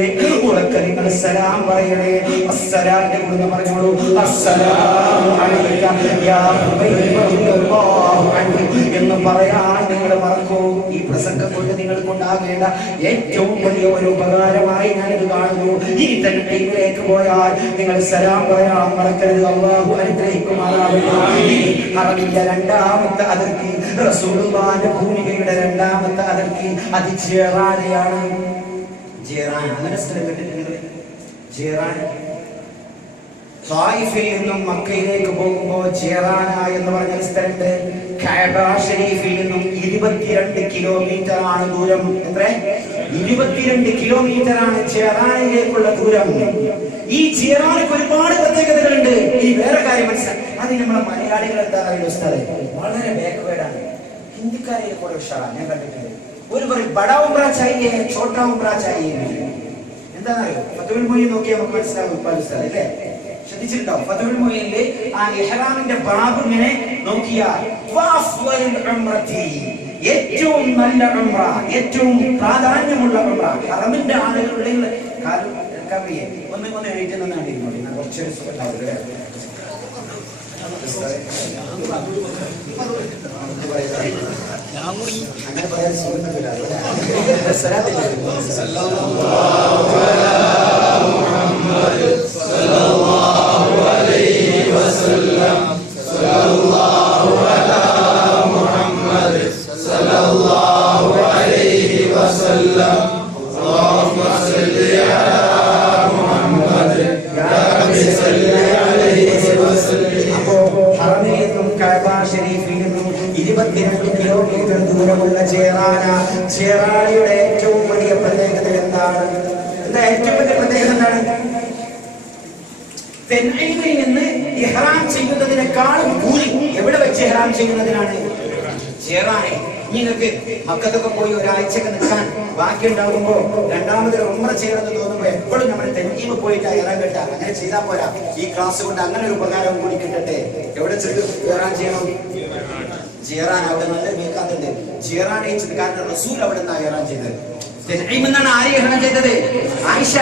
ഉറക്കെ നിങ്ങൾ സലാം പറയണേ. അസ്സലാമിന്റെ കൂടെ പറഞ്ഞോളൂ, അസ്സലാമു അലൈക യാ ഹുബൈബ് റളിയല്ലാഹു അൻഹു എന്ന് പറയാൻ നിങ്ങൾ മറക്കൂ. ഈ പ്രസംഗം കൊണ്ട് നിങ്ങൾക്കുണ്ടാകേണ്ട ഏറ്റവും വലിയ ഒരു ഉപകാരമായി ഞാനിത് കാണുന്നു. ഈ തൻഈമിലേക്ക് പോയാൽ നിങ്ങൾ സലാം പറയാൻ മറക്കരുത്. അല്ലാഹു അനുഗ്രഹിക്കുമാറാവട്ടെ. ഹറമിന്റെ രണ്ടാമത്തെ അതിർത്തി, റസൂലുള്ളാഹിന്റെ ഭൂമികയുടെ രണ്ടാമത്തെ അതിർത്തി അത് ജിറാനയാണ്. ജിറാൻ അങ്ങനെ സ്ഥലം കേട്ടിട്ടുണ്ട്. ജിറാൻ ത്വായിഫിൽ നിന്നും മക്കയിലേക്ക് പോകുമ്പോൾ ജിറാന എന്ന് പറഞ്ഞ സ്ഥലത്ത് കഅബ ഷരീഫിൽ നിന്നും 22 കിലോമീറ്റർ ആണ് ദൂരം. എത്ര? 22 കിലോമീറ്റർ ആണ് ജിറാനിലേക്കുള്ള ദൂരം. ഈ ജിറാനിക്ക് ഒരുപാട് പ്രത്യേകതകളുണ്ട്. ഈ വേറെ കാര്യം മനസ്സിലാക്കി, അത് നമ്മളെ മലയാളികൾ എന്താ പറയുക സ്ഥലം വളരെ ബാക്ക്വേർഡാണ്. ഹിന്ദിക്കാരെ കൂടെ ഉഷാറാണ്. ഞാൻ കണ്ടിട്ടുണ്ട്. ഒരു പറയും ബഡാ ഉംറ ചാഹിയേ, ഛോട്ടാ ഉംറ ചാഹിയേ. എന്താണെന്നറിയോ? ഫതുൽ മൊയ്ൻ നോക്കിയാൽ നമുക്ക് മനസ്സിലാവും പല സ്ഥലം അല്ലേ? ശ്രദ്ധിച്ചിട്ടുണ്ടോ? ഫതുൽ മൊയ്നിലെ ആ ഇഹ്റാമിന്റെ ബാബ് ഇങ്ങനെ നോക്കിയാൽ ഏറ്റവും നല്ല ഉംറ, ഏറ്റവും പ്രാധാന്യമുള്ള ഉംറ ഹറമിന്റെ ആളുകളുടെ ഒന്ന് എഴുതി നിന്നാണ്ടിരുന്നു. കുറച്ചൊരു സുഖം അങ്ങനെ പറയാൻ സുഖമില്ല. കിലോമീറ്റർ ദൂരമുള്ള ജിറാനയുടെ ഏറ്റവും വലിയ പ്രത്യേകത എന്താണ്? ഏറ്റവും വലിയ പ്രത്യേകത എന്താണ്? തൻഈമിൽ നിന്ന് ഇഹ്റാം ചെയ്യുന്നതിനേക്കാളും കൂലി എവിടെ വെച്ച് ഇഹ്റാം ചെയ്യുന്നതിനാണ്? ജിറാനെ. നിങ്ങൾക്ക് മക്കത്തൊക്കെ പോയി ഒരാഴ്ചക്ക് നിൽക്കാൻ ബാക്കി ഉണ്ടാകുമ്പോ രണ്ടാമതൊരു ഉംറ ചെയ്യണമെന്ന് തോന്നുമ്പോ എപ്പോഴും നമ്മൾ തൻഈമിൽ പോയിട്ട് ഇഹ്റാം കെട്ടാ. അങ്ങനെ ചെയ്താൽ പോരാ. ഈ ക്ലാസ് കൊണ്ട് അങ്ങനെ ഒരു ഉപകാരം കൂടി കിട്ടട്ടെ. എവിടെ ചെന്ന് ഇഹ്റാം ചെയ്യണം? ജിറാൻ. അവിടെ നല്ല മീഖാത്തുണ്ട്. ജിറാനെ കാരണം റസൂൽ അവിടെ നിന്നാണ് ഇഹ്റാം ചെയ്തത്. തൻഈമിൽ നിന്നാണ് ആര് ഇഹ്റാം ചെയ്തത്? ആയിഷ